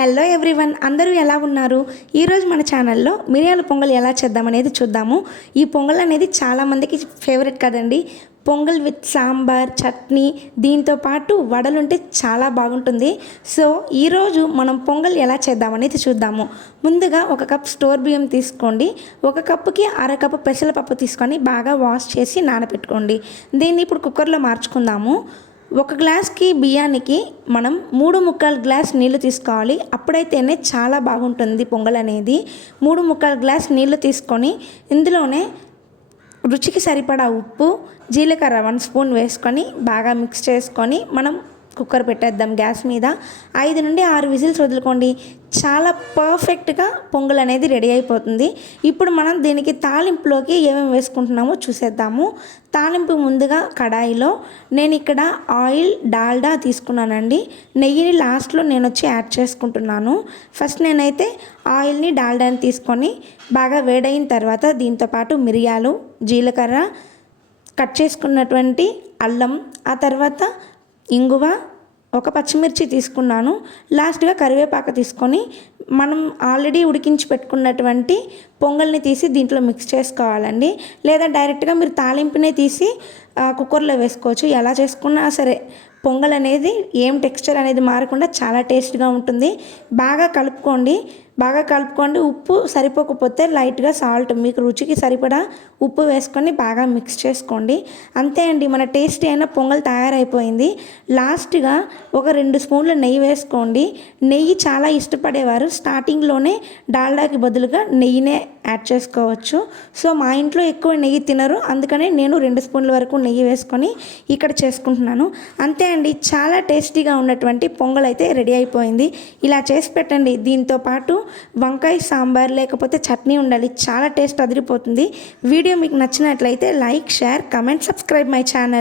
Hello everyone అందరూ ఎలా ఉన్నారు? ఈరోజు మన ఛానల్లో మిరియాల పొంగల్ ఎలా చేద్దామనేది చూద్దాము. ఈ పొంగల్ అనేది చాలామందికి ఫేవరెట్ కదండి. పొంగల్ విత్ సాంబార్ చట్నీ దీంతో పాటు వడలుంటే చాలా బాగుంటుంది. సో ఈరోజు మనం పొంగల్ ఎలా చేద్దామనేది చూద్దాము. ముందుగా ఒక కప్ స్టోర్ బియ్యం తీసుకోండి. ఒక కప్పుకి అర కప్పు పెసలపప్పు తీసుకొని బాగా వాష్ చేసి నానబెట్టుకోండి. దీన్ని ఇప్పుడు కుక్కర్లో మార్చుకుందాము. ఒక గ్లాస్కి బియ్యానికి మనం మూడు ముక్కల గ్లాస్ నీళ్ళు తీసుకోవాలి. అప్పుడైతేనే చాలా బాగుంటుంది పొంగల్ అనేది. మూడు ముక్కల గ్లాస్ నీళ్ళు తీసుకొని ఇందులోనే రుచికి సరిపడా ఉప్పు జీలకర్ర వన్ స్పూన్ వేసుకొని బాగా మిక్స్ చేసుకొని మనం కుక్కర్ పెట్టేద్దాం గ్యాస్ మీద. ఐదు నుండి ఆరు విజిల్స్ వదులుకోండి. చాలా పర్ఫెక్ట్గా పొంగల్ అనేది రెడీ అయిపోతుంది. ఇప్పుడు మనం దీనికి తాలింపులోకి ఏమేమి వేసుకుంటున్నామో చూసేద్దాము. తాలింపు ముందుగా కడాయిలో నేను ఇక్కడ ఆయిల్ డాల్డా తీసుకున్నానండి. నెయ్యిని లాస్ట్లో నేను వచ్చి యాడ్ చేసుకుంటున్నాను. ఫస్ట్ నేనైతే ఆయిల్ని డాల్డాని తీసుకొని బాగా వేడైన తర్వాత దీంతోపాటు మిరియాలు జీలకర్ర కట్ చేసుకున్నటువంటి అల్లం ఆ తర్వాత ఇంగువ ఒక పచ్చిమిర్చి తీసుకున్నాను. లాస్ట్గా కరివేపాకు తీసుకొని మనం ఆల్రెడీ ఉడికించి పెట్టుకున్నటువంటి పొంగల్ని తీసి దీంట్లో మిక్స్ చేసుకోవాలండి. లేదా డైరెక్ట్గా మీరు తాలింపునే తీసి కుక్కర్లో వేసుకోవచ్చు. ఎలా చేసుకున్నా సరే పొంగల్ అనేది ఏం టెక్స్చర్ అనేది మారకుండా చాలా టేస్ట్గా ఉంటుంది. బాగా కలుపుకోండి. బాగా కలుపుకోండి. ఉప్పు సరిపోకపోతే లైట్గా సాల్ట్ మీకు రుచికి సరిపడా ఉప్పు వేసుకొని బాగా మిక్స్ చేసుకోండి. అంతే అండి మన టేస్టీ అయిన పొంగల్ తయారైపోయింది. లాస్ట్గా ఒక రెండు స్పూన్ల నెయ్యి వేసుకోండి. నెయ్యి చాలా ఇష్టపడేవారు. స్టార్టింగ్లోనే డాల్డాకి బదులుగా నెయ్యినే యాడ్ చేసుకోవచ్చు. సో మా ఇంట్లో ఎక్కువ నెయ్యి తినరు. అందుకనే నేను రెండు స్పూన్ల వరకు నెయ్యి నెయ్యి వేసుకొని ఇక్కడ చేసుకుంటున్నాను. అంతే అండి చాలా టేస్టీగా ఉన్నటువంటి పొంగల్ అయితే రెడీ అయిపోయింది. ఇలా చేసి పెట్టండి. దీంతో పాటు వంకాయ సాంబార్ లేకపోతే చట్నీ ఉండాలి చాలా టేస్ట్ అదిరిపోతుంది. వీడియో మీకు నచ్చినట్లయితే like share comment subscribe my channel.